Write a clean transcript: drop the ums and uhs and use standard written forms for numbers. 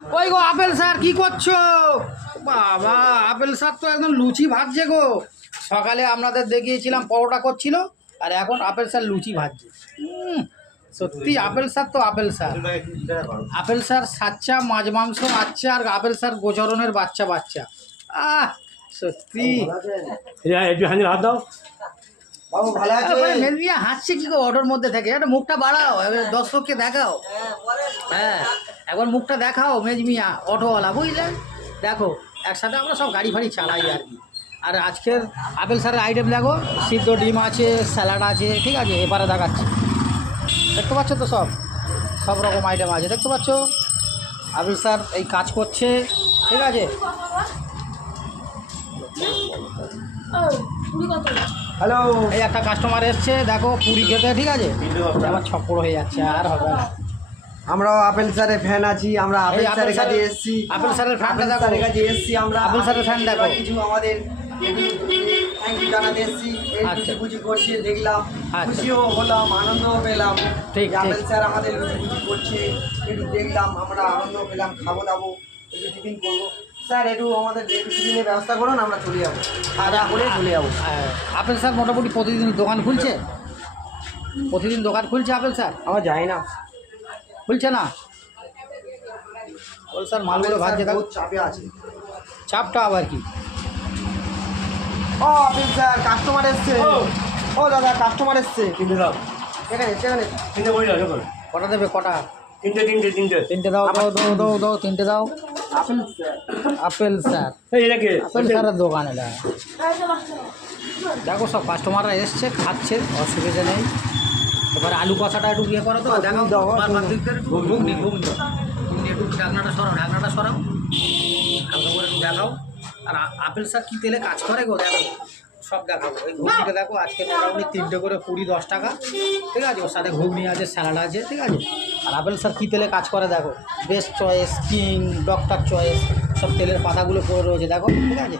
ওই গো apple sir কি করছো? বাবা আপেল স্যার তো একদম লুচি ভাজছে গো। সকালে আপনাদের দেখিয়েছিলাম পরোটা করছিল, আর এখন আপেল স্যার লুচি ভাজছে। সত্যি আপেল স্যার তো আপেল স্যার। আপেল স্যার সাচ্চা মাছ মাংস বাচ্চা, আর আপেল স্যার গোচরণের বাচ্চা বাচ্চা। সত্যি একটু হাঁড়ি হাত দাও বাবু ভালো আছে? মেলবিয়া হাসছে কি গো অটোর মধ্যে থেকে? একটা মুখটা বাড়াও, এবার দর্শককে দেখাও। হ্যাঁ একবার মুখটা দেখাও মেজমিয়া অটোওয়ালা, বুঝলেন? দেখো একসাথে আমরা সব গাড়ি ফাড়ি চালাই আর কি। আর আজকের আপেল স্যারের আইটেম দেখো, সিদ্ধ ডিম আছে, স্যালাড আছে, ঠিক আছে? এবারে দেখাচ্ছি, দেখতে পাচ্ছ তো সব সব রকম আইটেম আছে, দেখতে পাচ্ছ? আপেল স্যার এই কাজ করছে, ঠিক আছে? হ্যালো, এই একটা কাস্টমার এসছে, দেখো পুরি খেতে, ঠিক আছে? আবার ছপড় হয়ে যাচ্ছে, আর হবে না। আমরাও আপেল স্যারের ফ্যান আছি। আমরা আপেল এই আপেল স্যারের কাছে স্যারের- এসেছি। আপেল স্যারের ফ্যানটা আপেল দেখো। স্যারের কাছে এসেছি আমরা। আপেল স্যারের ফ্যান দেখো। কিছু আমাদের থ্যাংক ইউ জানাতে এসেছি। এই আচ্ছা। লুচি করছে দেখলাম, আচ্ছা। খুশিও হলাম, আনন্দও পেলাম। ঠিক, যে আপেল ঠিক। স্যার আমাদের লুচি করছে, একটু দেখলাম, আমরা আনন্দ পেলাম, খাবো দাবো, একটু টিফিন করবো। স্যার একটু আমাদের একটু টিফিনের ব্যবস্থা করুন, আমরা চলে যাবো, খাওয়া দাওয়া করে চলে যাবো। আপেল স্যার মোটামুটি প্রতিদিন দোকান খুলছে? প্রতিদিন দোকান খুলছে আপেল স্যার? আমার যাই না, খুলছে না? আপেল স্যার মালগুলো ভাজছে, দেখো বহুত চাপে আছে। চাপটা আবার কি? ও আপেল স্যার, কাস্টমার এসছে। ও দাদা, কাস্টমার এসছে। তিনটে দাও, এখানে এখানে তিনটে বই দাও যখন কটা দেবে, কটা? তিনটে তিনটে তিনটে তিনটে দাও, দাও দাও দাও দাও, তিনটে দাও। Apple sir. আপেল স্যার, এই এটাকে আপেল স্যারের দোকান এটা। দেখো সব কাস্টমাররা এসছে, খাচ্ছে, অসুবিধা নেই। এবার আলু কষাটা একটু ইয়ে করো তো, দেখাও দাও, বারবার দেখতে। ঘুগনি ঘুগনি ঘুগনি একটু ঢাকনাটা সরাও, ঢাকনাটা সরাও, হালকা করে একটু দেখাও। আর আপেল স্যার কী তেলে কাজ করে গো, দেখো সব দেখাবো। এই ঘুগনিটা দেখো, আজকে মোটামুটি তিনটে করে পুরি 10 টাকা, ঠিক আছে? ওর সাথে ঘুগনি আছে, স্যালাড আছে, ঠিক আছে? আর আপেল স্যার কী তেলে কাজ করে দেখো, best choice, king, doctor choice, সব তেলের পাতাগুলো পড়ে রয়েছে, দেখো, ঠিক আছে?